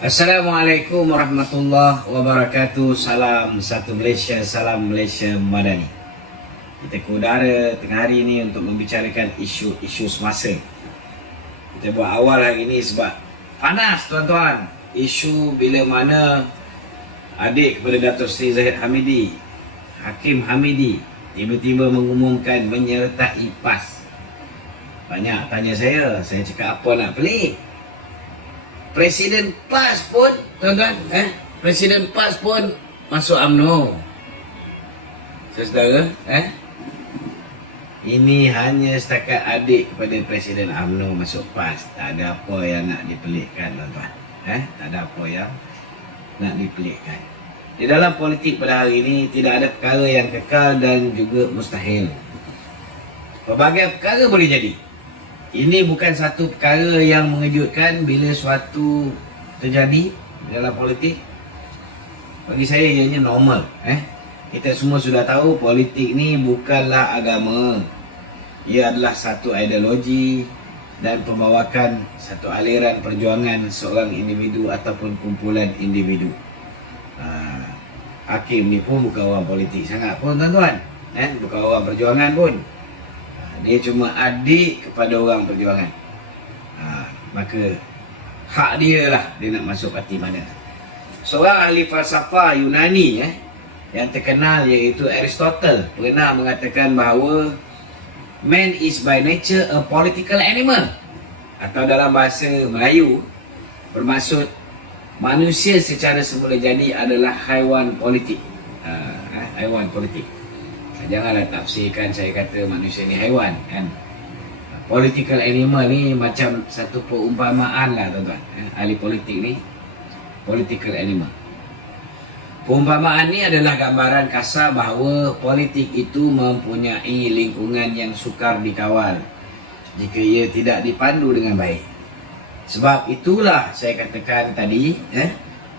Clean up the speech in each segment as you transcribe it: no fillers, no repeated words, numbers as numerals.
Assalamualaikum warahmatullahi wabarakatuh. Salam satu Malaysia, salam Malaysia Madani. Kita ke udara tengah hari ini untuk membicarakan isu-isu semasa. Kita buat awal hari ini sebab panas tuan-tuan. Isu bila mana adik kepada Datuk Seri Zahid Hamidi, Hakim Hamidi, tiba-tiba mengumumkan menyertai PAS. Banyak tanya saya cakap apa nak pelik. Presiden PAS pun, tuan-tuan, Presiden PAS pun masuk UMNO. Saudara, ini hanya setakat adik kepada Presiden UMNO masuk PAS. Tak ada apa yang nak dipelikkan, tuan-tuan. Tak ada apa yang nak dipelikkan. Di dalam politik pada hari ini tidak ada perkara yang kekal dan juga mustahil. Pelbagai perkara boleh jadi. Ini bukan satu perkara yang mengejutkan bila suatu terjadi dalam politik. Bagi saya ianya normal. Kita semua sudah tahu politik ni bukanlah agama. Ia adalah satu ideologi dan pembawakan satu aliran perjuangan seorang individu ataupun kumpulan individu. Hakim ni pun bukan orang politik sangat pun, tuan-tuan. Bukan orang perjuangan pun. Dia cuma adik kepada orang perjuangan. Maka hak dia lah dia nak masuk parti mana. Seorang ahli falsafah Yunani yang terkenal iaitu Aristotle pernah mengatakan bahawa man is by nature a political animal, atau dalam bahasa Melayu bermaksud manusia secara semula jadi adalah haiwan politik. Haiwan politik. Janganlah tafsirkan saya kata manusia ni haiwan, kan. Political animal ni macam satu perumpamaan lah, tuan-tuan. Ahli politik ni political animal. Perumpamaan ni adalah gambaran kasar bahawa politik itu mempunyai lingkungan yang sukar dikawal jika ia tidak dipandu dengan baik. Sebab itulah saya katakan tadi,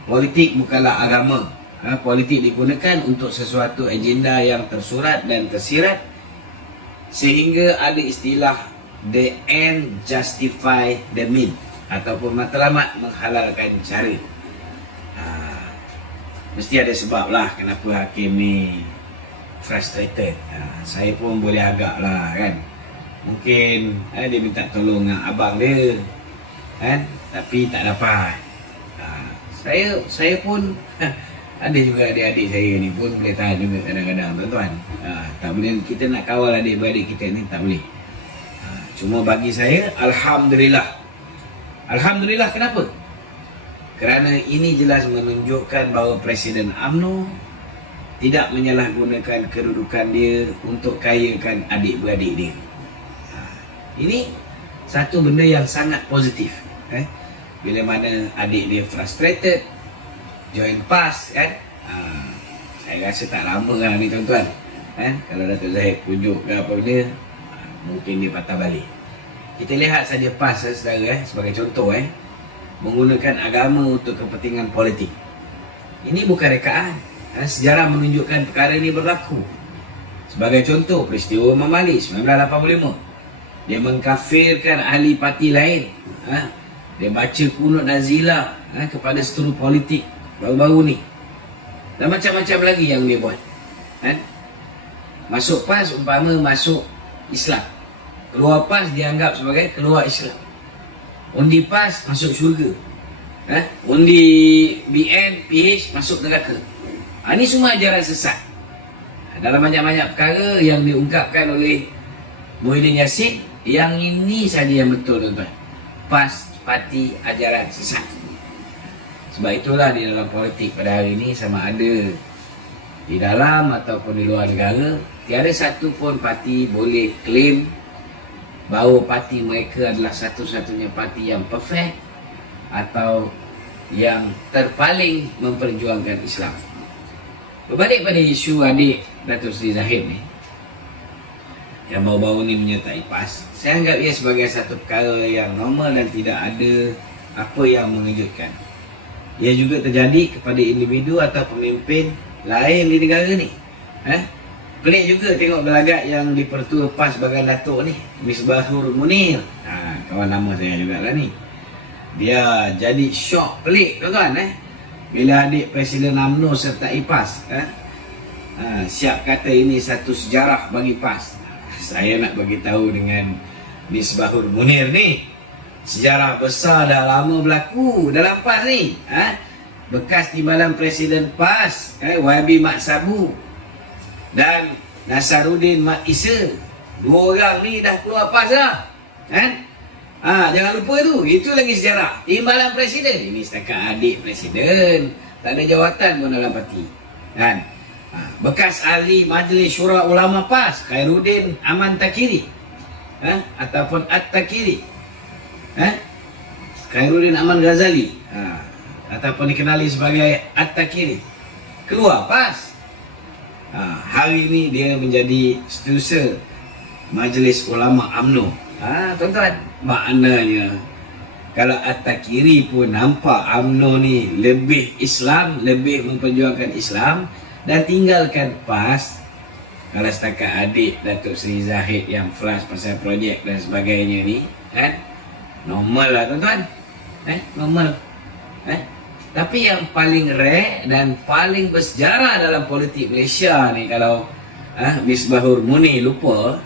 politik bukanlah agama. Politik digunakan untuk sesuatu agenda yang tersurat dan tersirat sehingga ada istilah the end justify the mean, ataupun matlamat menghalalkan cara. Mesti ada sebab lah kenapa hakim ni frustrated. Saya pun boleh agak lah, kan. Mungkin dia minta tolong dengan abang dia, kan, tapi tak dapat. Saya pun ada juga adik-adik saya ni pun boleh tahan juga kadang-kadang, tuan-tuan. Tak boleh, kita nak kawal adik-beradik kita ni tak boleh. Cuma bagi saya, Alhamdulillah. Alhamdulillah kenapa? Kerana ini jelas menunjukkan bahawa Presiden UMNO tidak menyalahgunakan kedudukan dia untuk kayakan adik-beradik dia. Ini satu benda yang sangat positif. Bila mana adik dia frustrated, join PAS, kan. Saya rasa tak lama lah ni, tuan-tuan. Kalau Datuk Zahid pujuk ke apa benda, mungkin dia patah balik. Kita lihat saja PAS, saudara, sebagai contoh, menggunakan agama untuk kepentingan politik. Ini bukan rekaan. Sejarah menunjukkan perkara ini berlaku. Sebagai contoh, peristiwa Mamali 1985. Dia mengkafirkan ahli parti lain. Dia baca kunut nazilah kepada seteru politik baru-baru ni. Dan macam-macam lagi yang dia buat. Masuk PAS umpama masuk Islam. Keluar PAS dianggap sebagai keluar Islam. Undi PAS masuk syurga. Undi BN, PH masuk neraka. Ini semua ajaran sesat. Dalam banyak-banyak perkara yang diungkapkan oleh Muhyiddin Yassin, yang ini saja yang betul, tuan-tuan. PAS parti ajaran sesat. Sebab itulah di dalam politik pada hari ini, sama ada di dalam ataupun di luar negara, tiada satu pun parti boleh claim bahawa parti mereka adalah satu-satunya parti yang perfect atau yang terpaling memperjuangkan Islam. Berbalik pada isu adik Datuk Seri Zahid ni, yang baru-baru ni menyertai PAS, saya anggap ia sebagai satu perkara yang normal dan tidak ada apa yang mengejutkan. Ia juga terjadi kepada individu atau pemimpin lain di negara ni. Pelik juga tengok gelagat yang dipertua PAS Bagan Datuk ni, Misbahul Munir. Kawan lama saya jugalah ni. Dia jadi syok, pelik tuan-tuan bila adik Presiden UMNO sertai PAS. Siap kata ini satu sejarah bagi PAS. Saya nak bagi tahu dengan Misbahul Munir ni, sejarah besar dah lama berlaku dalam PAS ni. Bekas timbalan Presiden PAS, YB Mat Sabu dan Nasaruddin Mat Isa. Dua orang ni dah keluar PAS dah. Jangan lupa tu, itu lagi sejarah. Timbalan Presiden, ini setakat adik Presiden, tak ada jawatan pun dalam parti. Bekas ahli Majlis Syura Ulama PAS, Khairuddin Aman Takiri, ataupun At-Takiri, Khairuddin Aman Ghazali, ataupun dikenali sebagai At-Takiri, keluar PAS. Hari ini dia menjadi setiausaha Majlis Ulama UMNO. Tuan-tuan, maknanya kalau At-Takiri pun nampak UMNO ni lebih Islam, lebih memperjuangkan Islam dan tinggalkan PAS. Kalau setakat adik Datuk Seri Zahid yang flash pasal projek dan sebagainya ni, normal lah tuan-tuan, normal. Tapi yang paling rare dan paling bersejarah dalam politik Malaysia ni, kalau Misbahul Munir lupa,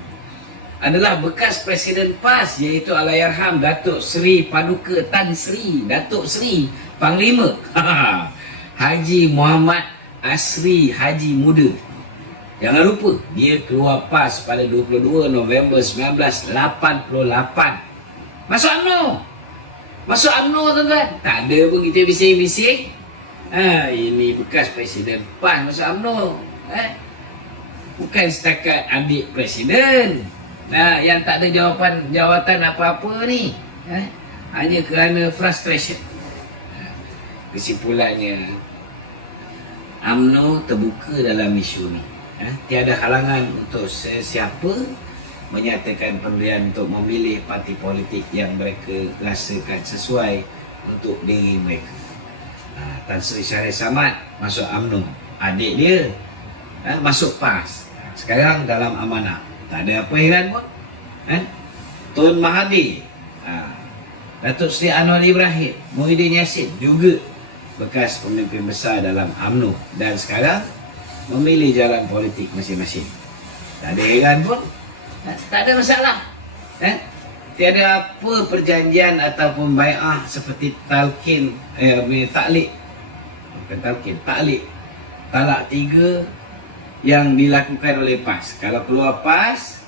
adalah bekas Presiden PAS, iaitu Allahyarham Datuk Seri Paduka Tan Sri Datuk Seri Panglima Haji Muhammad Asri Haji Muda. Jangan lupa, dia keluar PAS pada 22 November 1988. Masuk UMNO. Masuk UMNO tuan-tuan. Tak ada pun kita bising-bising. Ini bekas Presiden PAS masuk UMNO. Bukan setakat adik Presiden yang tak ada jawatan apa-apa ni. Hanya kerana frustration. Kesimpulannya, UMNO terbuka dalam isu ni. Tiada halangan untuk sesiapa menyatakan pendirian untuk memilih parti politik yang mereka rasakan sesuai untuk diri mereka. Tan Sri Syarif Samad masuk UMNO, adik dia masuk PAS, sekarang dalam amanah. Tak ada apa heran pun. Tun Mahathir, Datuk Seri Anwar Ibrahim, Muhyiddin Yassin juga bekas pemimpin besar dalam UMNO dan sekarang memilih jalan politik masing-masing. Tak ada heran pun. Tak ada masalah. Tiada apa perjanjian ataupun bai'ah seperti talqin, taklik, bukan talqin, taklik, talak 3 yang dilakukan oleh PAS. Kalau keluar PAS,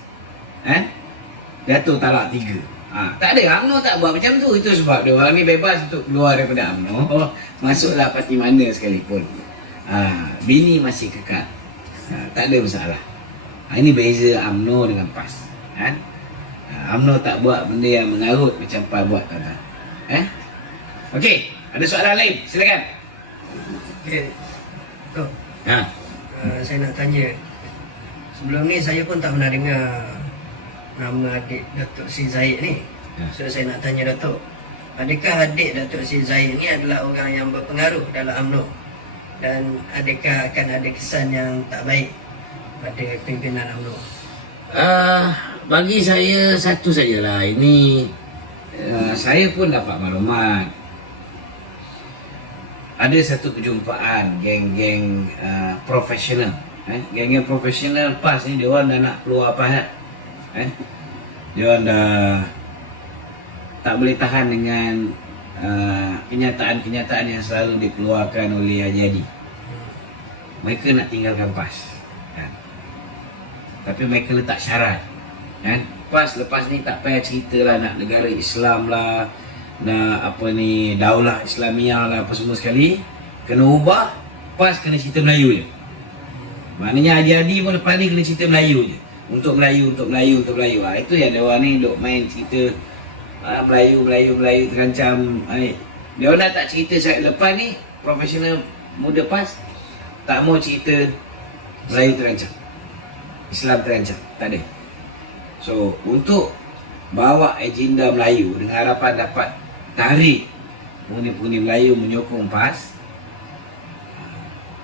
jatuh talak 3. Tak ada, UMNO tak buat macam tu. Itu sebab dia orang ni bebas untuk keluar daripada UMNO, masuklah parti mana sekalipun. Bini masih kekal. Tak ada masalah. Ini beza UMNO dengan PAS. UMNO tak buat benda yang mengarut macam PAS buat, tuan-tuan. Okey, ada soalan lain? Silakan. Okey. Kau. Saya nak tanya. Sebelum ni saya pun tak pernah dengar nama adik Datuk Seri Zahid ni. So saya nak tanya Datuk, adakah adik Datuk Seri Zahid ni adalah orang yang berpengaruh dalam UMNO? Dan adakah akan ada kesan yang tak baik pada pimpinan UMNO? Bagi saya satu sajalah. Ini saya pun dapat maklumat. Ada satu perjumpaan geng-geng profesional. Geng-geng profesional PAS ni, dia orang dah nak keluar PAS. Dia orang dah tak boleh tahan dengan kenyataan-kenyataan yang selalu dikeluarkan oleh Haji Hadi. Mereka nak tinggalkan PAS, tapi mereka letak syarat. PAS lepas ni tak payah cerita lah nak negara Islam lah, nak apa ni, daulah Islamiah lah, apa semua sekali. Kena ubah, PAS kena cerita Melayu je. Maknanya Haji Hadi pun lepas ni kena cerita Melayu je. Untuk Melayu. Itu yang dia orang ni duk main cerita Melayu terancam. Dia orang dah tak cerita saya lepas ni. Profesional muda PAS tak mau cerita Melayu terancam, Islam terancam, tak ada. So untuk bawa agenda Melayu dengan harapan dapat tarik penghuni-penghuni Melayu menyokong PAS,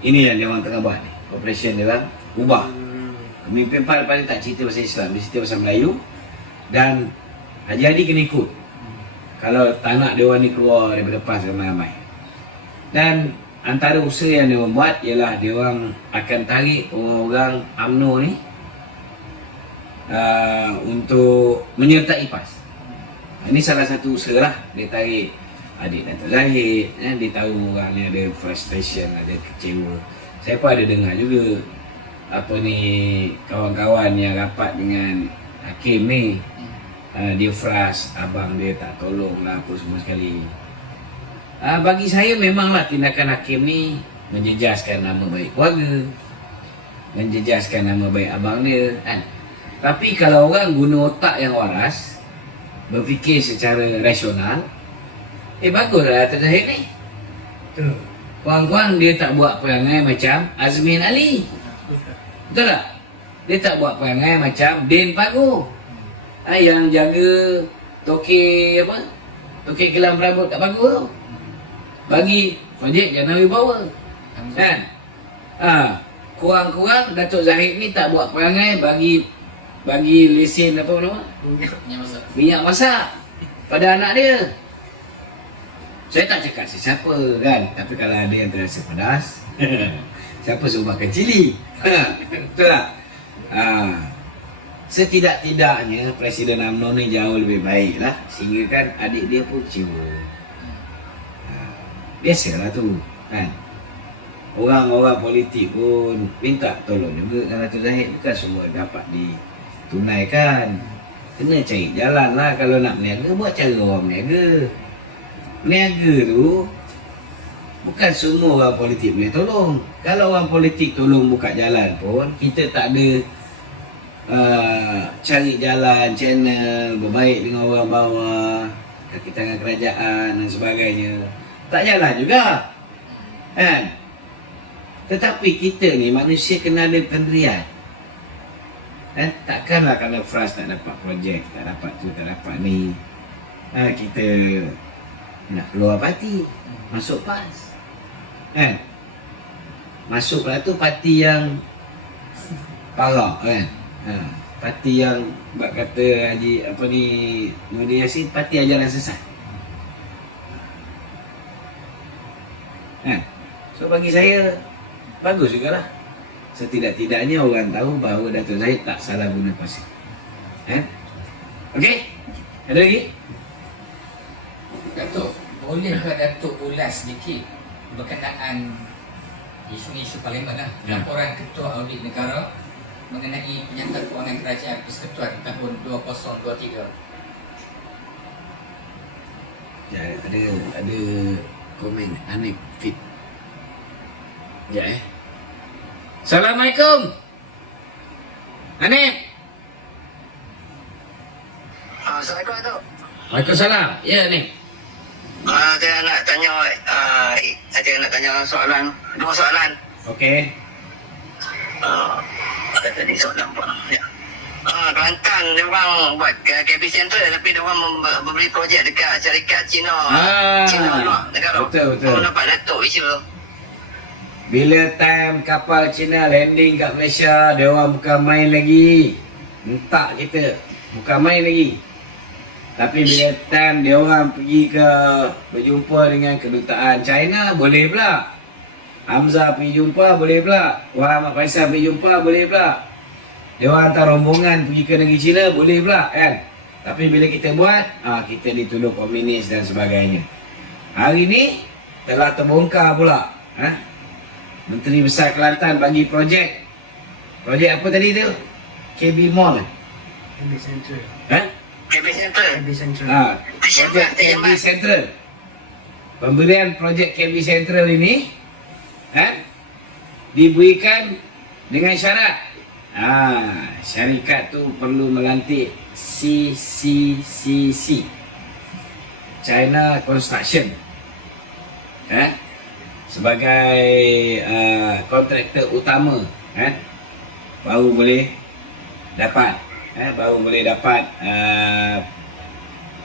ini yang dia orang tengah buat ni. Operation dia orang ubah. Pemimpin PAS lepas ni tak cerita pasal Islam, dia cerita pasal Melayu. Dan Haji Hadi kena ikut. kalau tak nak dia orang ni keluar daripada PAS ramai-ramai. Dan antara usaha yang dia orang buat ialah dia orang akan tarik orang-orang UMNO ni untuk menyertai PAS. Ini salah satu usaha lah. Dia tarik adik Dato' Zahid, dia tahu orang ni ada frustration, ada kecewa. Saya pun ada dengar juga apa ni, kawan-kawan yang rapat dengan Hakim ni, dia frust, abang dia tak tolong lah apa semua sekali. Bagi saya memanglah tindakan Hakim ni menjejaskan nama baik keluarga, menjejaskan nama baik abang dia kan. Tapi kalau orang guna otak yang waras, berfikir secara rasional, baguslah Dato' Zahid ni. Betul. Kurang-kurang dia tak buat perangai macam Azmin Ali. Betul tak? Dia tak buat perangai macam Din Pago, yang jaga toke apa? Toke kelam rambut kat Pago tu. Bagi projek Jana Wibawa. Kan? Kurang-kurang Dato' Zahid ni tak buat perangai bagi lesen apa nama? Minyak masak pada anak dia. Saya tak cakap siapa kan, tapi kalau ada yang terasa pedas, siapa suruh makan cili? Betul tak? Setidak-tidaknya Presiden UMNO ni jauh lebih baik lah, sehingga kan adik dia pun kecewa. Biasalah tu kan. Orang-orang politik pun minta tolong juga dengan Dato' Zahid, bukan semua dapat ditunaikan. Kena cari jalan lah. Kalau nak berniaga, buat cara orang berniaga. Berniaga tu bukan semua orang politik boleh tolong. Kalau orang politik tolong buka jalan pun, kita tak ada cari jalan, channel berbaik dengan orang bawah, kaki tangan kerajaan dan sebagainya, tak jalan juga kan. Tetapi kita ni manusia kena ada pendirian kan. Takkanlah kalau frust tak dapat projek, tak dapat tu, tak dapat ni, kita nak keluar parti, masuk PAS kan. Masuklah tu parti yang parah kan. Parti yang bak kata Haji apa ni, Nurdin Yassin, parti ajaran sesat kan. So bagi saya bagus jugalah. Setidak-tidaknya orang tahu bahawa Dato' Zahid tak salah guna kuasa. Okey? Ada lagi? Datuk, bolehkah Datuk ulas sedikit berkenaan isu-isu parlimen lah, laporan Ketua Audit Negara mengenai penyata kewangan kerajaan Persekutuan tahun 2023? Ya, ada komen Hanif Fit. Ya Assalamualaikum Hanif. Assalamualaikum Datuk. Waalaikumsalam. Ya Hanif. Saya nak tanya, soalan, dua soalan. Okey. Ada tadi soalan apa? Ya. Kelantan dia orang buat KB Central, tapi dia orang memberi projek dekat syarikat Cina. Cina luar negara. Betul. Nampak Datuk isu. Bila time kapal Cina landing kat Malaysia, dia orang bukan main lagi. Entak kita. Bukan main lagi. Tapi bila time dia orang pergi ke berjumpa dengan kedutaan China, boleh pula. Hamzah pergi jumpa, boleh pula. Muhammad Faisal pergi jumpa, boleh pula. Dia orang hantar rombongan pergi ke negeri China, boleh pula kan. Tapi bila kita buat, kita dituduh komunis dan sebagainya. Hari ni telah terbongkar pula. Menteri Besar Kelantan bagi projek. Projek apa tadi tu? KB Mall. KB Central. KB Central. KB Central. Projek KB Central. Pemberian projek KB Central ini diberikan dengan syarat syarikat tu perlu melantik CCCC, China Construction, sebagai kontraktor utama, baru boleh dapat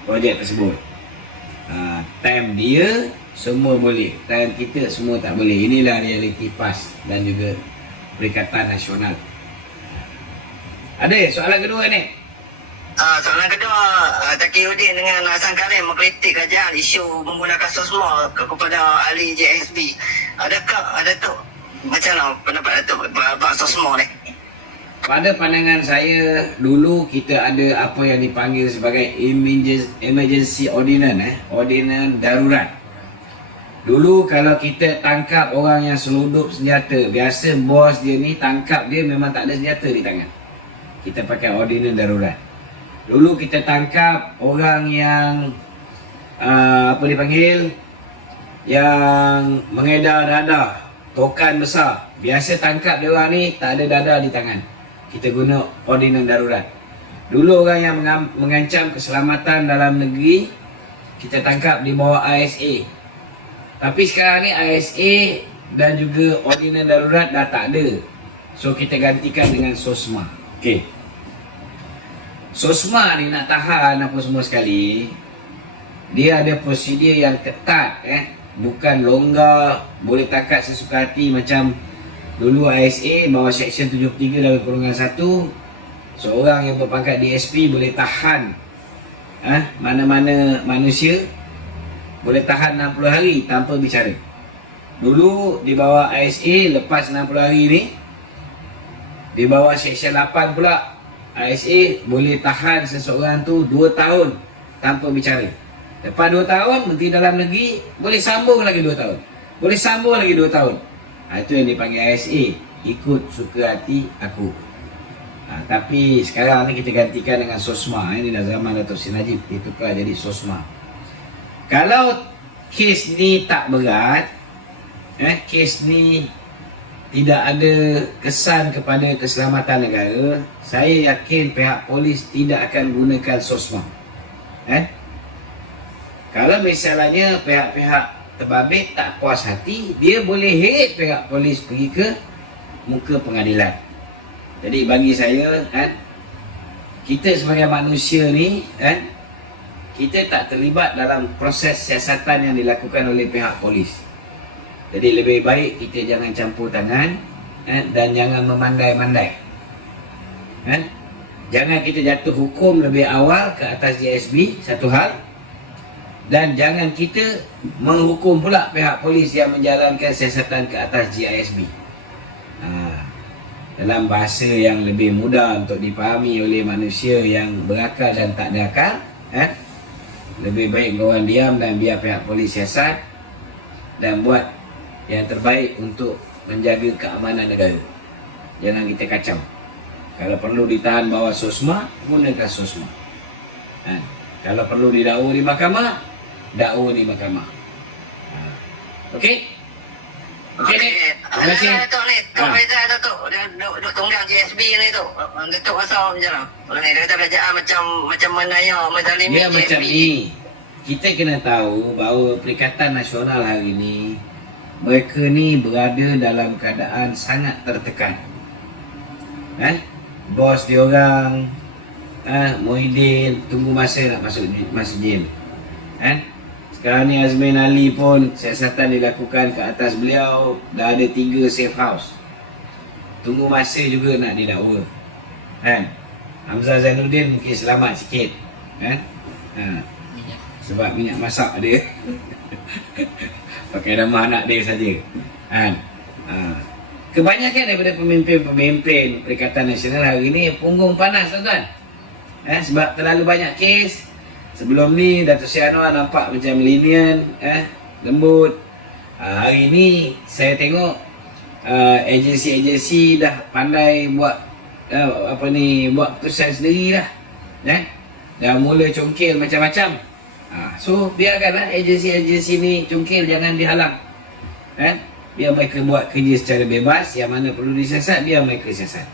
projek tersebut. Time dia semua boleh, time kita semua tak boleh. Inilah realiti PAS dan juga Perikatan Nasional. Ada soalan kedua ni? Soalan kedua, Taqiyuddin dengan Hasan Karim mengkritik kerajaan isu menggunakan sosma kepada ahli JSB. Adakah Datuk macam mana pendapat Datuk bab sosma ni? Pada pandangan saya, dulu kita ada apa yang dipanggil sebagai emergency ordinance, ordinance darurat. Dulu kalau kita tangkap orang yang seludup senjata, biasa bos dia ni tangkap dia memang tak ada senjata di tangan. Kita pakai ordinance darurat. Dulu kita tangkap orang yang apa dipanggil, yang mengedar dadah, tokan besar. Biasa tangkap dia orang ni tak ada dadah di tangan. Kita guna ordinance darurat. Dulu orang yang mengancam keselamatan dalam negeri, kita tangkap di bawah ISA. Tapi sekarang ni ISA dan juga ordinance darurat dah tak ada. So kita gantikan dengan SOSMA. Okey. SOSMA ni nak tahan apa semua sekali, dia ada prosedur yang ketat, bukan longgar, boleh tangkap sesuka hati macam dulu ISA bawah Seksyen 73/1, seorang yang berpangkat DSP boleh tahan mana-mana manusia, boleh tahan 60 hari tanpa bicara. Dulu di bawah ISA, lepas 60 hari ni, di bawah Seksyen 8 pula, ISA boleh tahan seseorang tu 2 tahun tanpa bicara. Lepas 2 tahun, Menteri Dalam Negeri boleh sambung lagi 2 tahun. Boleh sambung lagi 2 tahun. Itu yang dipanggil ISA, ikut suka hati aku. Tapi sekarang ni kita gantikan dengan SOSMA. Ini dah zaman Datuk Seri Najib, ditukar jadi SOSMA. Kalau kes ni tak berat, kes ni tidak ada kesan kepada keselamatan negara, saya yakin pihak polis tidak akan gunakan SOSMA. Kalau misalnya pihak-pihak terbabit tak puas hati, dia boleh heret pihak polis pergi ke muka pengadilan. Jadi bagi saya, kita sebagai manusia ni, kita tak terlibat dalam proses siasatan yang dilakukan oleh pihak polis. Jadi lebih baik kita jangan campur tangan, dan jangan memandai-mandai. Jangan kita jatuh hukum lebih awal ke atas JSB, satu hal. Dan jangan kita menghukum pula pihak polis yang menjalankan siasatan ke atas JISB. Dalam bahasa yang lebih mudah untuk dipahami oleh manusia yang berakal dan tak ada akal, lebih baik korang diam dan biar pihak polis siasat dan buat yang terbaik untuk menjaga keamanan negara. Jangan kita kacau. Kalau perlu ditahan bawah SOSMA, gunakan SOSMA. Kalau perlu didakwa di mahkamah, dakwa di mahkamah. Okey? Okey, Nik. Terima kasih. Datuk ni, Tok Faizal Datuk, duk tunggang JSB ni tu. Datuk rasa macam mana? Dia kata kerajaan macam menaya, menzalimi Dia JSB. macam ni. Kita kena tahu bahawa Perikatan Nasional hari ini, mereka ni berada dalam keadaan sangat tertekan. Bos diorang, Muhyiddin tunggu masa nak masuk jail. Sekarang ni Azmin Ali pun siasatan dilakukan ke atas beliau, dah ada 3 safe house. Tunggu masa juga nak didakwa. Hamzah Zainuddin mungkin selamat sikit. Sebab minyak masak dia. Pakai nama anak dia saja. Kebanyakan daripada pemimpin-pemimpin Perikatan Nasional hari ini punggung panas, tuan-tuan. Sebab terlalu banyak kes. Sebelum ni Datuk Seri Anwar nampak macam lenient, lembut. Hari ni saya tengok agensi-agensi dah pandai buat buat keputusan sendiri dah. Dah mula congkil macam-macam. So biarkanlah agensi-agensi ni congkil, jangan dihalang. Biar mereka buat kerja secara bebas. Yang mana perlu disiasat, biar mereka siasat.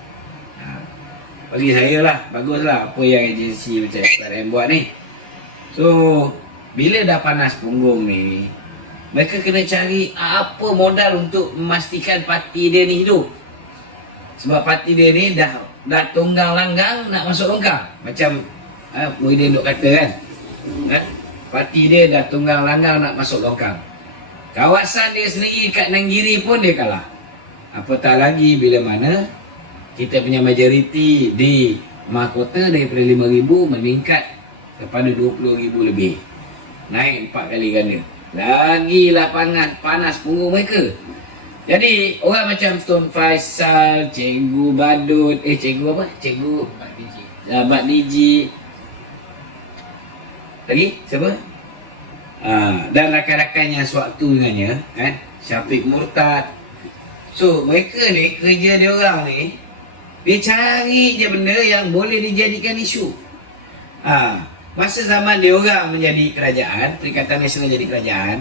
Bagi saya lah, baguslah apa yang agensi macam SRM buat ni. So, bila dah panas punggung ni, mereka kena cari apa modal untuk memastikan parti dia ni hidup. Sebab parti dia ni dah tunggang langgang nak masuk longkang. Macam Muhyiddin duk kata kan. Parti dia dah tunggang langgang nak masuk longkang. Kawasan dia sendiri kat Nanggiri pun dia kalah. Apatah lagi bila mana kita punya majoriti di mahkota daripada 5,000 meningkat kepada 20,000 lebih. Naik 4 kali ganda. Lagilah panas punggung mereka. Jadi orang macam Tun Faisal, Cikgu Badut, Cikgu apa? Cikgu Abad Diji. Lagi? Siapa? Dan rakan-rakannya sewaktu dengannya, Syafiq Murtad. So mereka ni, kerja dia orang ni, dia cari je benda yang boleh dijadikan isu. Masa zaman dia orang menjadi kerajaan, Perikatan Nasional jadi kerajaan,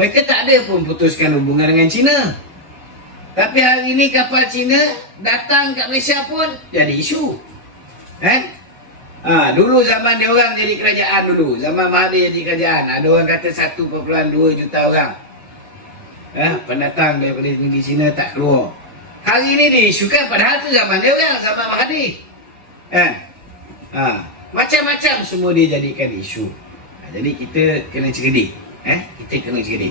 mereka tak ada pun putuskan hubungan dengan China. Tapi hari ini kapal China datang kat Malaysia pun jadi isu. Dulu zaman dia orang jadi kerajaan dulu, zaman Mahathir jadi kerajaan, ada orang kata 1.2 juta orang pendatang daripada negeri China tak keluar. Hari ini diisukan, padahal tu zaman dia orang, zaman Mahathir. Macam-macam semua dia jadikan isu. Jadi kita kena cerdik. Kita kena cerdik.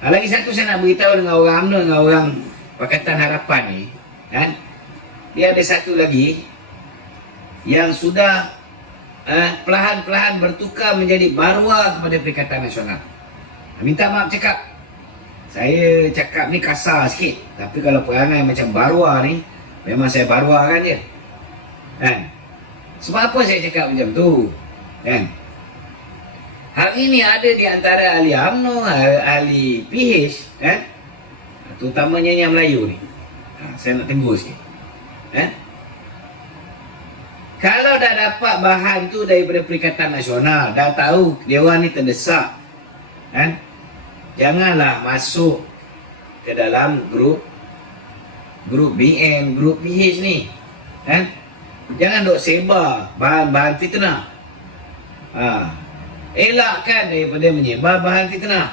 Lagi satu saya nak beritahu dengan orang UMNO, dengan orang Pakatan Harapan ni, dia ada satu lagi yang sudah perlahan-perlahan bertukar menjadi barua kepada Perikatan Nasional. Minta maaf cakap, saya cakap ni kasar sikit, tapi kalau perangai macam barua ni, memang saya baruakan dia. Sebab apa saya cakap macam tu? Hari ni ada di antara ahli UMNO, ahli PH, terutamanya yang Melayu ni, saya nak tegur sikit. Kalau dah dapat bahan tu daripada Perikatan Nasional, dah tahu dia orang ni terdesak, janganlah masuk ke dalam grup BN, grup PH ni. Jangan duk sebar bahan-bahan fitnah. Elakkan daripada menyebar bahan fitnah.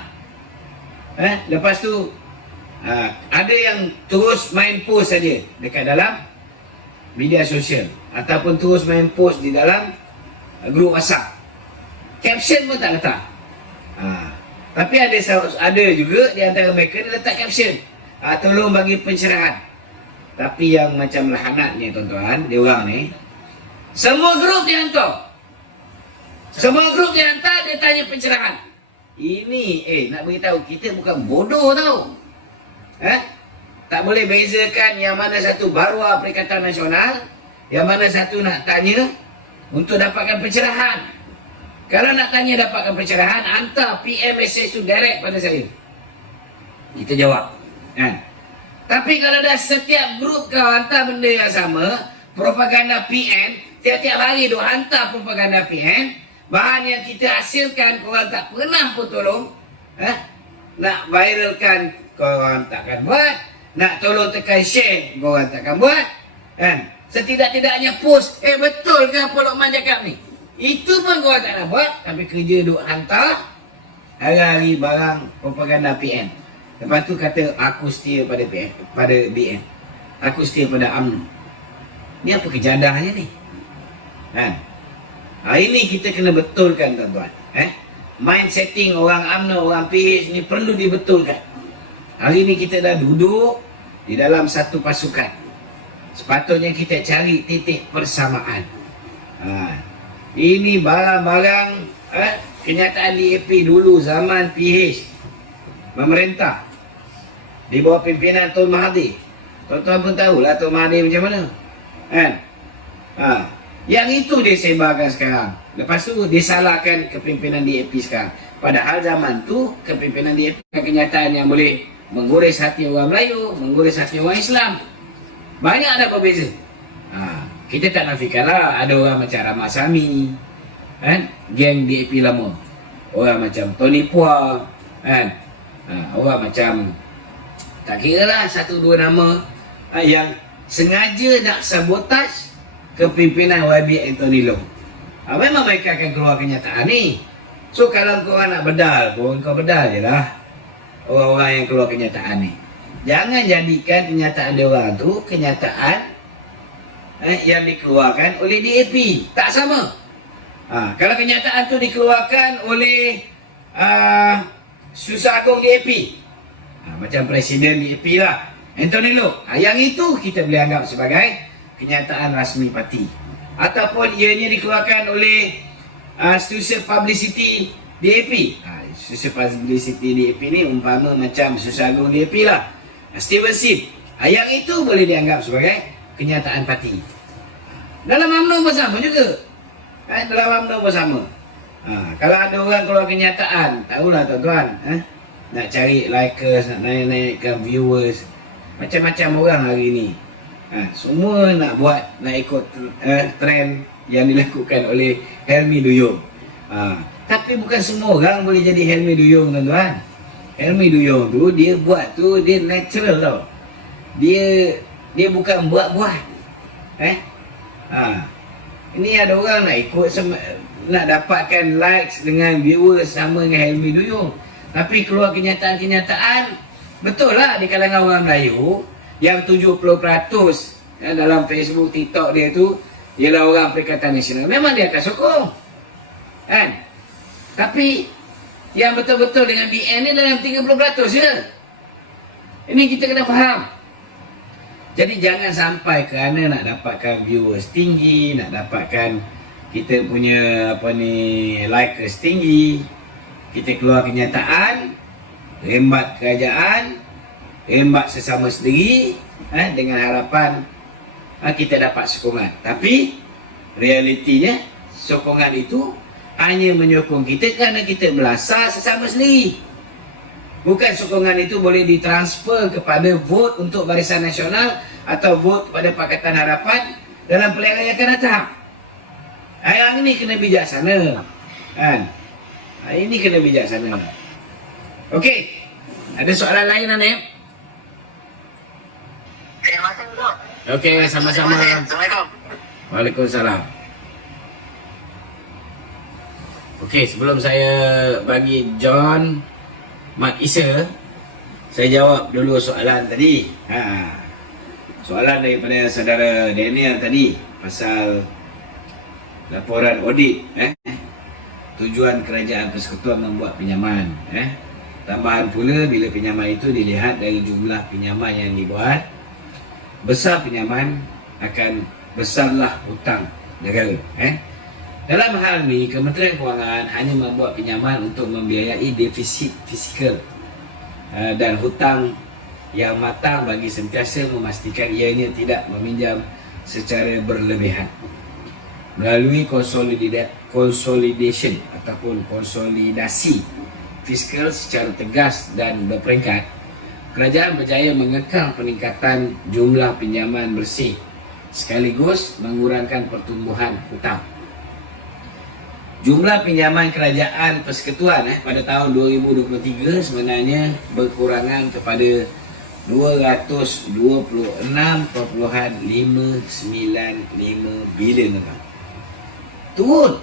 Lepas tu ada yang terus main post saja dekat dalam media sosial, ataupun terus main post di dalam grup WhatsApp. Caption pun tak letak. Tapi ada juga di antara mereka ni letak caption, tolong bagi pencerahan. Tapi yang macam lahanatnya tuan-tuan, dia orang ni, semua grup dia hantar. Semua grup dia hantar, dia tanya pencerahan. Ini, nak beritahu, kita bukan bodoh tau. Tak boleh bezakan yang mana satu barua Perikatan Nasional, yang mana satu nak tanya untuk dapatkan pencerahan. Kalau nak tanya dapatkan pencerahan, hantar PM message tu direct pada saya. Kita jawab. Tapi kalau dah setiap grup kau hantar benda yang sama, propaganda PN, tiap-tiap hari duk hantar propaganda PN, bahan yang kita hasilkan korang tak pernah pun tolong. Nak viralkan korang takkan buat, nak tolong tekan share korang takkan buat. Setidak-tidaknya post, betul ke apa Lokman cakap ni? Itu pun korang tak nak buat, tapi kerja duk hantar hari-hari barang propaganda PN. Lepas tu kata aku setia pada PN, pada BN. Aku setia pada UMNO. Ni apa kejadahnya ni? Ini kita kena betulkan tuan-tuan. Mind setting orang UMNO, orang PH ni perlu dibetulkan. Hari ni kita dah duduk di dalam satu pasukan. Sepatutnya kita cari titik persamaan. Ini barang-barang kenyataan DAP dulu zaman PH memerintah di bawah pimpinan Tun Mahathir. Tuan-tuan pun tahulah Tun Mahathir macam mana. Yang itu dia sebarkan sekarang. Lepas tu dia salahkan kepimpinan DAP sekarang. Padahal zaman tu kepimpinan DAP kenyataan yang boleh menggores hati orang Melayu, menggores hati orang Islam. Banyak ada berbeza. Kita tak nafikanlah ada orang macam Rahmat Sami, geng DAP lama. Orang macam Tony Phua, orang macam tak kira lah satu dua nama yang sengaja nak sabotaj kepimpinan YB Anthony Long. Memang mereka akan keluar kenyataan ni. So kalau korang nak bedal pun, kau bedal je lah orang-orang yang keluar kenyataan ni. Jangan jadikan kenyataan dia orang tu kenyataan yang dikeluarkan oleh DAP. Tak sama. Kalau kenyataan tu dikeluarkan oleh Susah Agung DAP, macam Presiden DAP lah, Anthony Loke, yang itu kita boleh anggap sebagai kenyataan rasmi parti. ataupun ianya dikeluarkan oleh Institution Publicity DAP. Institution Publicity DAP ni umpama macam Susah Agung DAP lah, Steven Sim. Yang itu boleh dianggap sebagai kenyataan parti. Dalam UMNO pun sama juga. Dalam UMNO pun sama. Kalau ada orang keluar kenyataan, tahulah tuan-tuan, nak cari likers, nak naik-naikkan viewers, macam-macam orang hari ni. Semua nak buat, nak ikut trend yang dilakukan oleh Helmi Duyung. Tapi bukan semua orang boleh jadi Helmi Duyung, tuan-tuan. Helmi Duyung tu, dia buat tu, dia natural tau. Dia bukan buat-buat. Ini ada orang nak ikut, nak dapatkan likes dengan viewers sama dengan Helmi Duyung. Tapi keluar kenyataan-kenyataan, betul lah di kalangan orang Melayu, yang 70% dalam Facebook, TikTok dia tu ialah orang Perikatan Nasional. Memang dia akan sokong, kan? Tapi yang betul-betul dengan BN ni dalam 30% je. Ini kita kena faham. Jadi jangan sampai kerana nak dapatkan viewers tinggi, nak dapatkan kita punya likers tinggi, kita keluar kenyataan, rembat kerajaan, rembat sesama sendiri, dengan harapan kita dapat sokongan. Tapi realitinya sokongan itu hanya menyokong kita kerana kita belasah sesama sendiri. Bukan sokongan itu boleh ditransfer kepada vote untuk Barisan Nasional atau vote kepada Pakatan Harapan dalam pilihan yang akan datang. Yang ini kena bijaksana, kan? Ini kena bijaksana. Okey, ada soalan lain, Anip? Terima kasih, Dok. Okey, sama-sama. Assalamualaikum. Waalaikumsalam. Okey, sebelum saya bagi John Mat Isa, saya jawab dulu soalan tadi. Soalan daripada saudara Daniel tadi pasal laporan audit, tujuan kerajaan persekutuan membuat pinjaman, tambahan pula bila pinjaman itu dilihat dari jumlah pinjaman yang dibuat, besar pinjaman akan besarlah hutang negara. Dalam hal ini, Kementerian Kewangan hanya membuat pinjaman untuk membiayai defisit fiskal dan hutang yang matang bagi sentiasa memastikan ianya tidak meminjam secara berlebihan. Melalui consolidation ataupun konsolidasi fiskal secara tegas dan berperingkat, kerajaan berjaya mengekang peningkatan jumlah pinjaman bersih sekaligus mengurangkan pertumbuhan hutang. Jumlah pinjaman kerajaan persekutuan pada tahun 2023 sebenarnya berkurangan kepada 226.595 bilion. Turun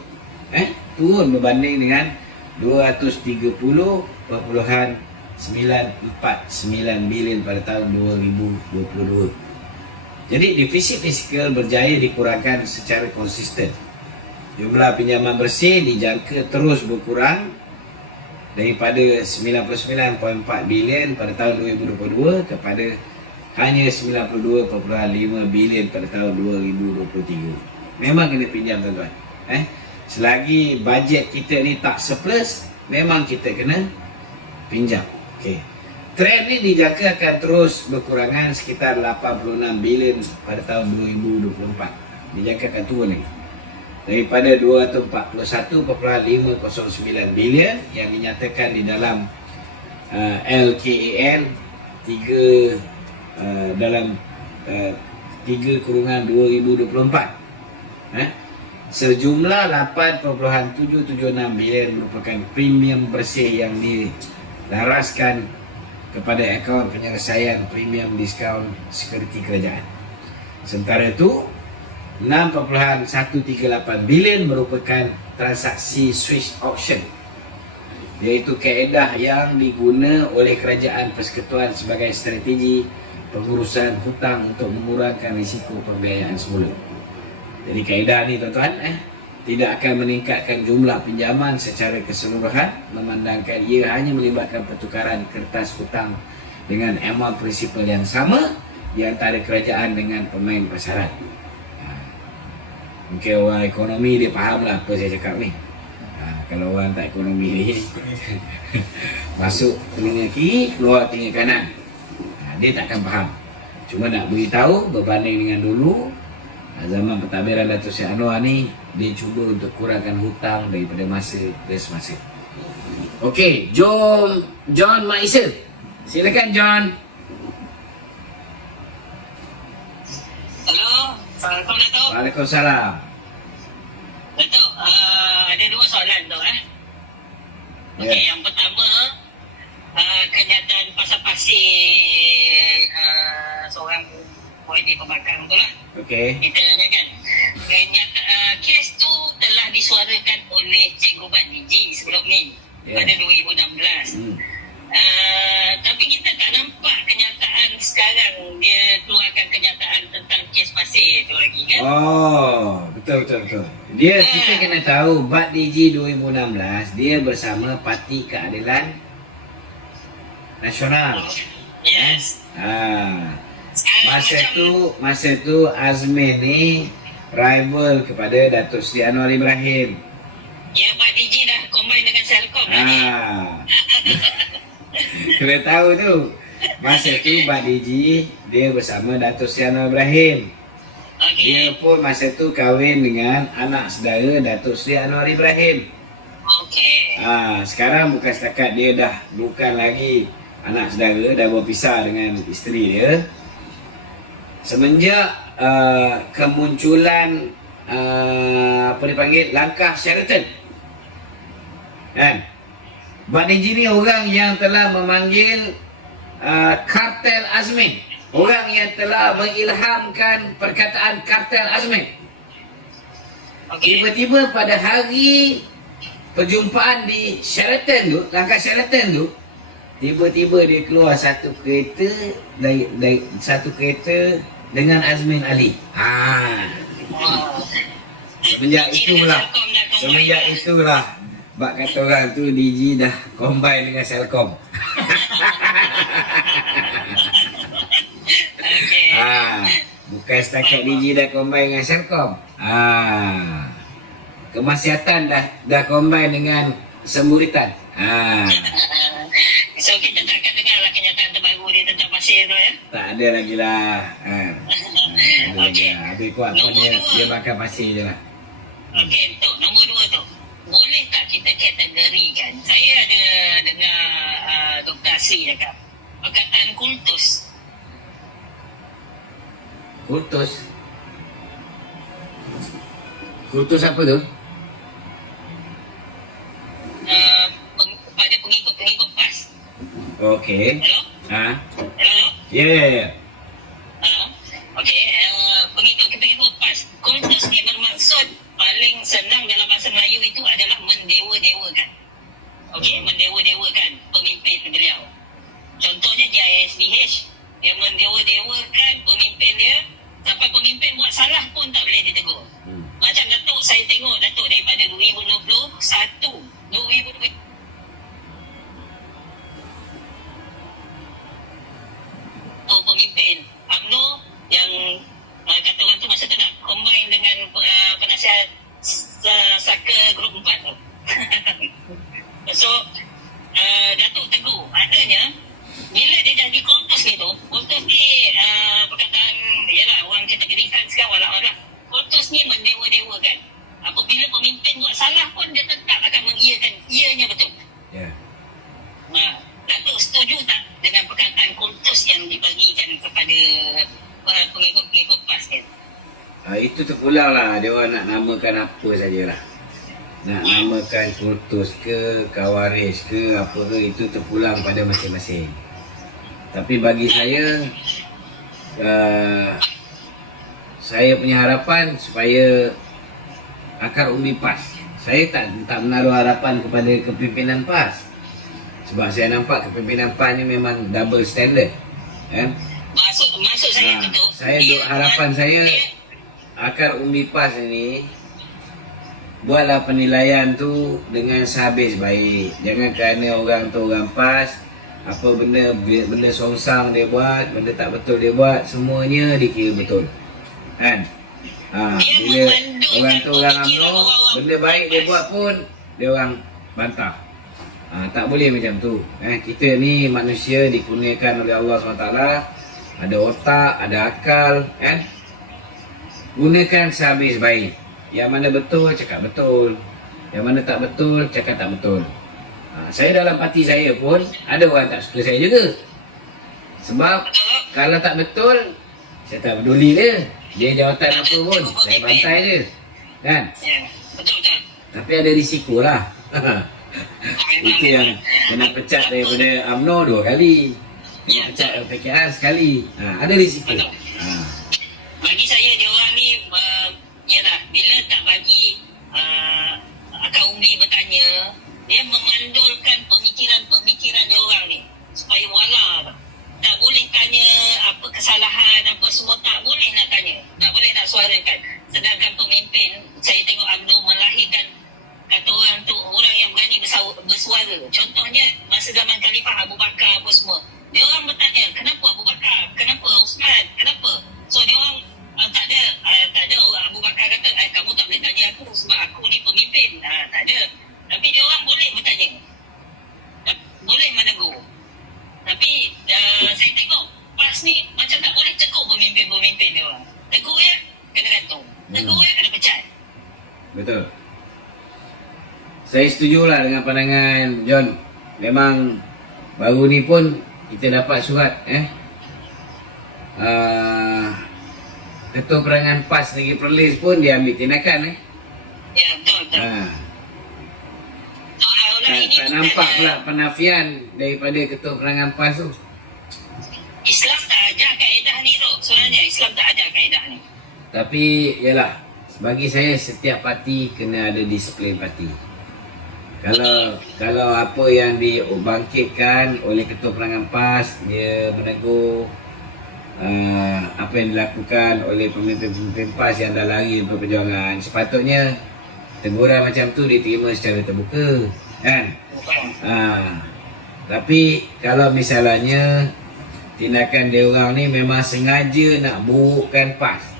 berbanding dengan 230.949 bilion pada tahun 2022. Jadi defisit fiskal berjaya dikurangkan secara konsisten. Jumlah pinjaman bersih dijangka terus berkurang daripada 99.4 bilion pada tahun 2022 kepada hanya 92.5 bilion pada tahun 2023. Memang kena pinjam, tuan-tuan. Selagi bajet kita ni tak surplus, memang kita kena pinjam. Okey. Trend ni dijangka akan terus berkurangan sekitar 86 bilion pada tahun 2024. Dijangka akan turun lagi. Daripada 241.509 bilion yang dinyatakan di dalam LKAN 3 dalam 3/2024. Sejumlah 8.776 bilion merupakan premium bersih yang dilaraskan kepada akaun penyelesaian premium diskaun sekuriti kerajaan. Sementara itu 6.138 bilion merupakan transaksi switch auction, iaitu kaedah yang diguna oleh kerajaan persekutuan sebagai strategi pengurusan hutang untuk mengurangkan risiko pembiayaan semula. Jadi kaedah ni, tuan-tuan, tidak akan meningkatkan jumlah pinjaman secara keseluruhan, memandangkan ia hanya melibatkan pertukaran kertas hutang dengan amount prinsipal yang sama di antara kerajaan dengan pemain pasaran. Mungkin orang ekonomi dia faham lah apa saya cakap ni. Kalau orang tak ekonomi ni masuk telinga kiri, keluar telinga kanan, dia takkan faham. Cuma nak beritahu berbanding dengan dulu, zaman pentadbiran Datuk Seri Anwar ni, dia cuba untuk kurangkan hutang daripada masa ke semasa. Okey, jom John Mak Isa. Silakan John. Hello, Assalamualaikum Datuk. Waalaikumsalam. Datuk, ada dua soalan tu Okey, yang pertama kenyataan pasal pasir seorang YD pembakar tu lah. Okey. Kita tanyakan. Kes tu telah disuarakan oleh Cikgu Bat Niji sebelum ni pada 2016. Tapi kita tak nampak kenyataan sekarang dia keluarkan kenyataan tentang kes pasir tu lagi kan? Oh, betul. Kita kena tahu Bat DG 2016 dia bersama Parti Keadilan Nasional. Yes. Masa tu Azmin ni rival kepada Datuk Seri Anwar Ibrahim. Ya, Bat Niji dah combine dengan Selcom tadi. Kena tahu tu. Masa tu Bat DG dia bersama Datuk Seri Anwar Ibrahim. Dia pun masa tu kahwin dengan anak saudara Datuk Seri Anwar Ibrahim. Okey. Sekarang bukan setakat dia dah bukan lagi anak saudara, dah berpisah dengan isteri dia. Semenjak kemunculan apa dipanggil langkah Sheraton, kan? Bat DG ni orang yang telah memanggil kartel Azmin, orang yang telah mengilhamkan perkataan kartel Azmin. Tiba-tiba pada hari perjumpaan di Sheraton tu, langkah Sheraton tu, tiba-tiba dia keluar satu kereta dengan Azmin Ali. Semenjak itulah bak kata orang tu DG dah combine dengan Selcom. Bukan setakat DG dah combine dengan Selcom. Kemaksiatan dah combine dengan Semburitan. So kita takkan dengar lah kenyataan terbaru dia tentang pasir tu ya? Tak ada lagi lah. Habis kuat pun dia makan pasir je lah. Okey, Tok, nombor 2 tu. Boleh tak kita kategorikan? Saya ada dengar Dr. Asri cakap perkataan kultus. Kultus apa tu? Pada pengikut-pengikut PAS. Okey. Hello? Hello? Ya. Okey, pengikut-pengikut PAS. Kultus ni bermaksud paling senang dalam bahasa Melayu itu adalah mendewa-dewakan. Okey, mendewa-dewakan pemimpin beliau. Contohnya JISDH, dia mendewa-dewakan pemimpin dia sampai pemimpin buat salah pun tak boleh ditegur. Macam Datuk, saya tengok Datuk daripada 2020 pemimpin UMNO yang kata orang tu masa tu nak combine dengan penasihat Saka Grup 4 tu. So Datuk tegur, maknanya bila dia jadi kultus ni tu, kultus ni perkataan yalah orang kategorikan sekarang walau-walau kultus ni mendewa-dewakan. Apabila pemimpin buat salah pun dia tetap akan mengiyakan, ianya betul. Ya. Datuk setuju tak dengan perkataan kultus yang dibagikan kepada pengikut-pengikut PAS kan? Itu terpulang lah. Dia orang nak namakan apa sajalah. Nak namakan kultus ke, kawaris ke, apa ke, itu terpulang pada masing-masing. Tapi bagi saya punya harapan supaya akar umbi PAS. Saya tak menaruh harapan kepada kepimpinan PAS. Sebab saya nampak kepimpinan PAS ni memang double standard, kan? Maksud saya betul. Harapan saya akar umbi PAS ni buatlah penilaian tu dengan sehabis baik. Jangan kerana orang tu orang PAS, apa benda songsang dia buat, benda tak betul dia buat, semuanya dikira betul, kan? Bila orang tu orang UMNO, benda baik dia buat pun dia orang bantah. Tak boleh macam tu. Kita ni manusia dikurniakan oleh Allah SWT, ada otak, ada akal, kan? Gunakan sehabis baik. Yang mana betul, cakap betul. Yang mana tak betul, cakap tak betul. Saya dalam parti saya pun ada orang tak suka saya juga. Sebab kalau tak betul, saya tak peduli dia. Dia jawatan apa pun, saya bantai dia. Kan? Ya, betul-betul. Tapi ada risiko lah. Itu yang kena pecat daripada UMNO 2 kali. Kena pecat daripada PKR sekali. Ada risiko. Bagi saya dia orang ni yalah, bila tak bagi akak Umbi bertanya, dia memandulkan pemikiran dia orang ni supaya wala. Tak boleh tanya apa kesalahan, apa semua, tak boleh nak tanya, tak boleh nak suarakan. Sedangkan pemimpin, saya tengok UMNO melahirkan, kata orang tu, orang yang berani bersuara. Contohnya masa zaman Khalifah Abu Bakar apa semua, dia orang bertanya, kenapa Abu Bakar, kenapa Osman, kenapa? So dia orang tak ada orang Abu Bakar kata kamu tak boleh tanya aku sebab aku ni pemimpin. Tak ada. Tapi dia orang boleh bertanya, boleh menegur. Tapi saya tengok PAS ni macam tak boleh tegur pemimpin dia orang. Tegur ya kena gantung, tegur ya kena pecat. Betul. Saya setujulah dengan pandangan John. Memang baru ni pun kita dapat surat Ketua Perangan PAS Negeri Perlis pun dia ambil tindakan. Ya, betul. Tak nampak pula penafian daripada Ketua Perangan PAS tu. Islam tak ajar kaedah ni tu. Sebenarnya Islam tak ajar kaedah ni. Tapi yalah, bagi saya setiap parti kena ada disiplin parti. Kalau apa yang dibangkitkan oleh Ketua Perangan PAS, dia menegur apa yang dilakukan oleh pemimpin-pemimpin PAS yang dah lari berperjuangan, sepatutnya teguran macam tu diterima secara terbuka, kan? Tapi kalau misalnya tindakan dia orang ni memang sengaja nak burukkan PAS,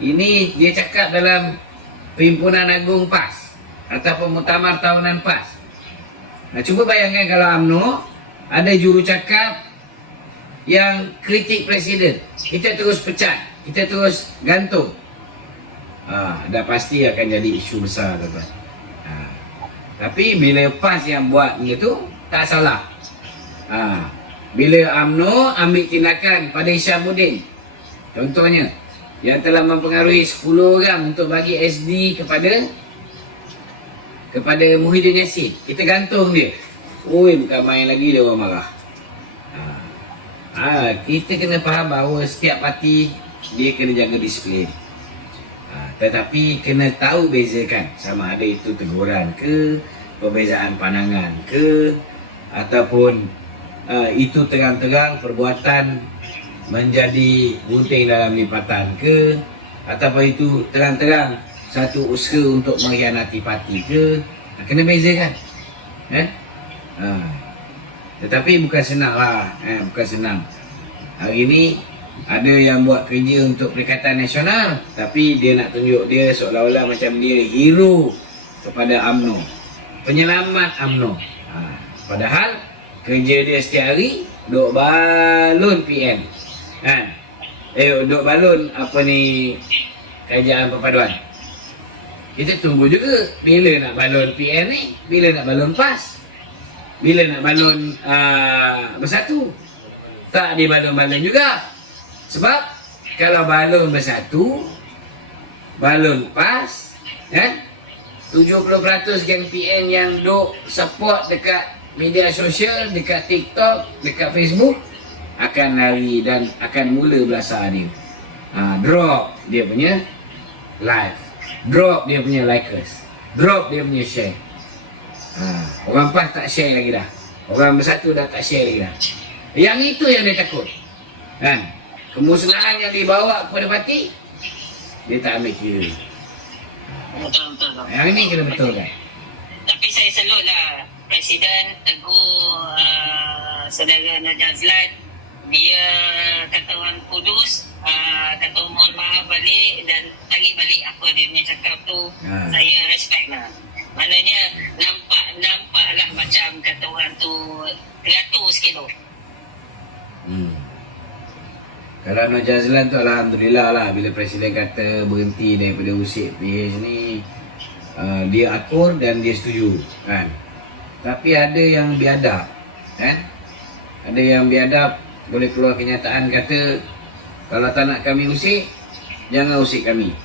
ini dia cakap dalam Perhimpunan Agung PAS ataupun Muktamar Tahunan PAS. Cuba bayangkan kalau UMNO ada jurucakap yang kritik presiden, kita terus pecat, kita terus gantung, dah pasti akan jadi isu besar, tuan-tuan. Tapi bila PAS yang buat benda tu, tak salah. Bila UMNO ambil tindakan pada Isyamuddin, contohnya, yang telah mempengaruhi 10 orang untuk bagi SD kepada Muhyiddin Yassin, kita gantung dia. Bukan main lagi dia orang marah. Kita kena faham bahawa setiap parti dia kena jaga disiplin. Tetapi kena tahu bezakan, sama ada itu teguran ke, perbezaan pandangan ke, ataupun itu terang-terang perbuatan menjadi gunting dalam lipatan ke, ataupun itu terang-terang satu usaha untuk mengkhianati parti ke. Kena bezakan. Tetapi bukan senang lah, bukan senang. Hari ni ada yang buat kerja untuk Perikatan Nasional, tapi dia nak tunjuk dia seolah-olah macam dia hero kepada UMNO, penyelamat UMNO. Padahal kerja dia setiap hari duk balun PM, kan? Duk balun apa ni, kerajaan perpaduan. Kita tunggu juga bila nak balun PM ni, bila nak balun PAS, bila nak balun bersatu. Tak dibalun-balun juga. Sebab kalau balun bersatu, balun PAS, kan, 70% geng PM yang duk support dekat media sosial, dekat TikTok, dekat Facebook, akan lari dan akan mula belasah dia. Drop dia punya live, drop dia punya likers, drop dia punya share. Orang PAS tak share lagi dah, orang bersatu dah tak share lagi dah. Yang itu yang dia takut, kan? Kemusnahan yang dibawa kepada parti, dia tak ambil kira. Betul. Yang ini kena betul, kan? Tapi saya salut lah Presiden tegur saudara Najazlan. Dia kata orang Kudus kata mohon maaf balik dan tarik balik apa dia punya cakap tu. Saya respect lah. Maknanya nampak lah macam kata orang tu teratur sikit tu. Kalau Nur Jazlan tu alhamdulillah lah, bila Presiden kata berhenti daripada usik PH ni, dia akur dan dia setuju kan. Tapi ada yang biadab kan, ada yang biadab boleh keluar kenyataan kata kalau tak nak kami usik, jangan usik kami.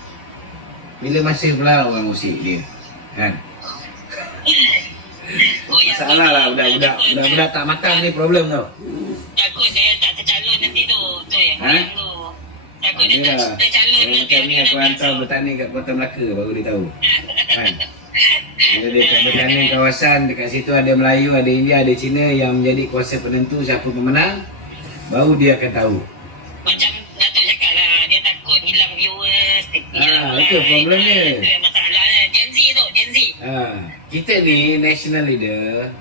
Bila masa pula orang usik dia kan. Masalah lah budak-budak tak matang ni problem tau. Takut dia tak tercalon nanti tu. Tu yang tu. Takut dia tak tercalon nanti. Macam ni aku hantar bertanding kat Kota Melaka baru dia tahu kan. Bila dia kat bertanding kawasan, dekat situ ada Melayu, ada India, ada Cina yang menjadi kuasa penentu siapa pemenang, baru dia akan tahu. Macam Datuk cakap lah, dia takut hilang viewers. Itu problemnya. Itu yang masalahnya. Gen Z tu, Gen Z. Kita ni national leader,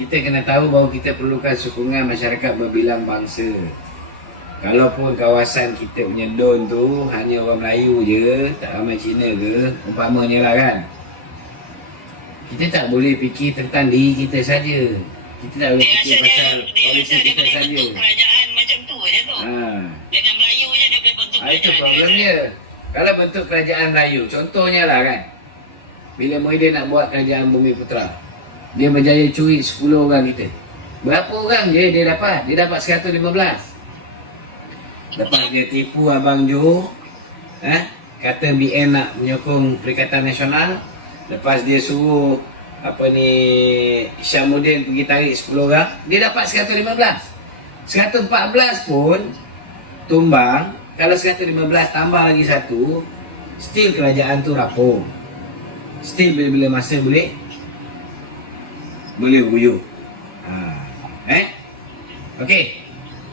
kita kena tahu bahawa kita perlukan sokongan masyarakat berbilang bangsa. Kalaupun kawasan kita punya don tu hanya orang Melayu je, tak ramai Cina ke, umpamanya lah kan, kita tak boleh fikir tentang diri kita saja. Kita tak boleh fikir pasal politik kita saja. Dia kerajaan macam tu je tu. Dengan Melayu je dia boleh bentuk kerajaan. Itu problemnya. Kalau bentuk kerajaan Melayu, contohnya lah kan, bila Muhyiddin nak buat kerajaan Bumi Putera, dia berjaya curi 10 orang kita. Berapa orang je dia dapat? Dia dapat 115. Lepas dia tipu Abang Jo, kata BN nak menyokong Perikatan Nasional. Lepas dia suruh Syamuddin pergi tarik 10 orang, dia dapat 115. 114 pun tumbang. Kalau 115 tambah lagi 1, still kerajaan tu rapuh. Still bila-bila masa boleh guyup. Okey.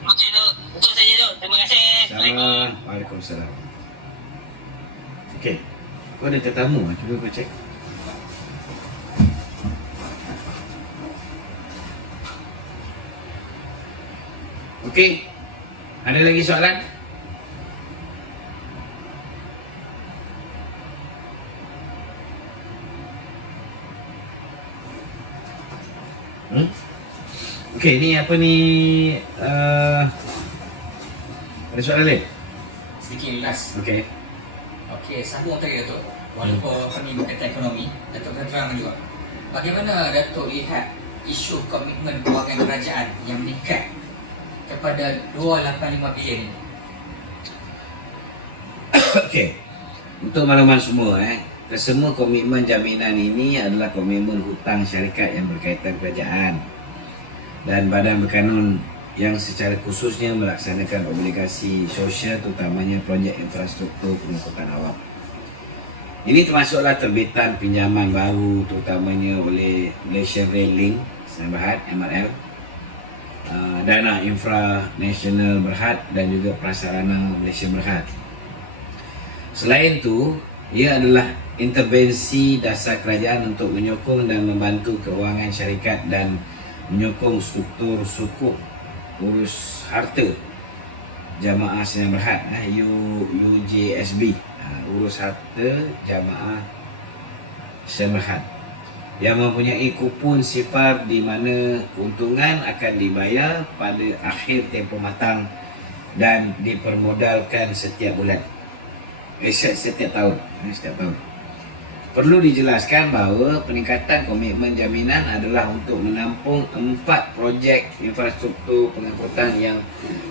Okey tu. Itu saja tu. Terima kasih. Sama. Waalaikumsalam. Okey. Kau ada tetamu, cuba kau cek. Okey. Ada lagi soalan? Okey, ni apa ni? Ada soalan lain? Sedikit last. Okey. Okey, sambung tadi Datuk. Walaupun kami berkaitan ekonomi, Datuk kena terang juga. Bagaimana Datuk lihat isu komitmen kewangan kerajaan yang meningkat kepada 285 bilion ini? Okey. Untuk makluman semua kesemua komitmen jaminan ini adalah komitmen hutang syarikat yang berkaitan kerajaan dan badan berkanun yang secara khususnya melaksanakan obligasi sosial terutamanya projek infrastruktur pengangkutan awam. Ini termasuklah terbitan pinjaman baru terutamanya oleh Malaysian Rail Link Sdn Bhd MRL, Dana Infra Nasional Berhad dan juga Prasarana Malaysia Berhad. Selain itu, ia adalah intervensi dasar kerajaan untuk menyokong dan membantu keuangan syarikat dan menyokong struktur sukuk urus harta jamaah Sdn Bhd UJSB, urus harta jamaah Sdn Bhd yang mempunyai kupon sifar di mana keuntungan akan dibayar pada akhir tempoh matang dan dipermodalkan setiap bulan, setiap tahun. Perlu dijelaskan bahawa peningkatan komitmen jaminan adalah untuk menampung 4 projek infrastruktur pengangkutan yang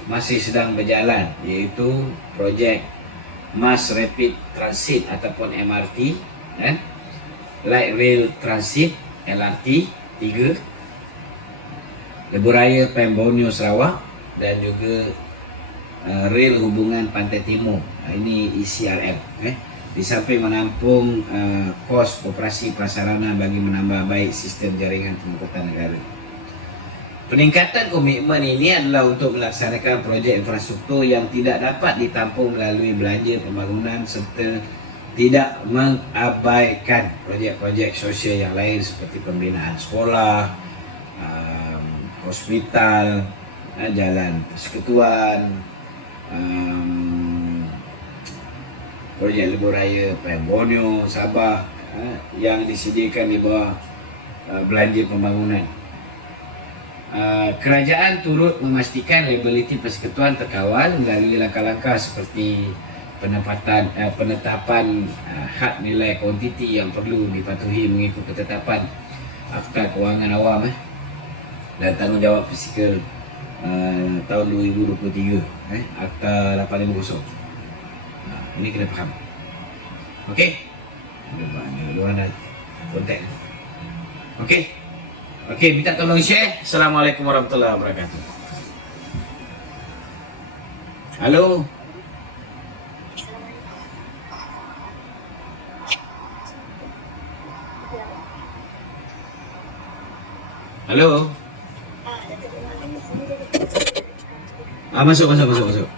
masih sedang berjalan, iaitu projek Mass Rapid Transit ataupun MRT, Light Rail Transit LRT 3, Lebuhraya Pem Borneo Sarawak dan juga Rail Hubungan Pantai Timur, ini ECRM. Di samping menampung kos operasi prasarana bagi menambah baik sistem jaringan pengangkutan negara. Peningkatan komitmen ini adalah untuk melaksanakan projek infrastruktur yang tidak dapat ditampung melalui belanja pembangunan serta tidak mengabaikan projek-projek sosial yang lain seperti pembinaan sekolah, hospital, jalan persekutuan, projek lebuh raya Borneo, Sabah yang disediakan di bawah belanja pembangunan. Kerajaan turut memastikan liability persekutuan terkawal melalui langkah-langkah seperti penetapan had nilai kuantiti yang perlu dipatuhi mengikut ketetapan Akta Kewangan Awam dan tanggungjawab fizikal tahun 2023 Akta 850. Ini kena faham. Okey. Ada luaran kontak. Okey. Okey, minta tolong share. Assalamualaikum warahmatullahi wabarakatuh. Halo. Halo. Masuk. Panggil.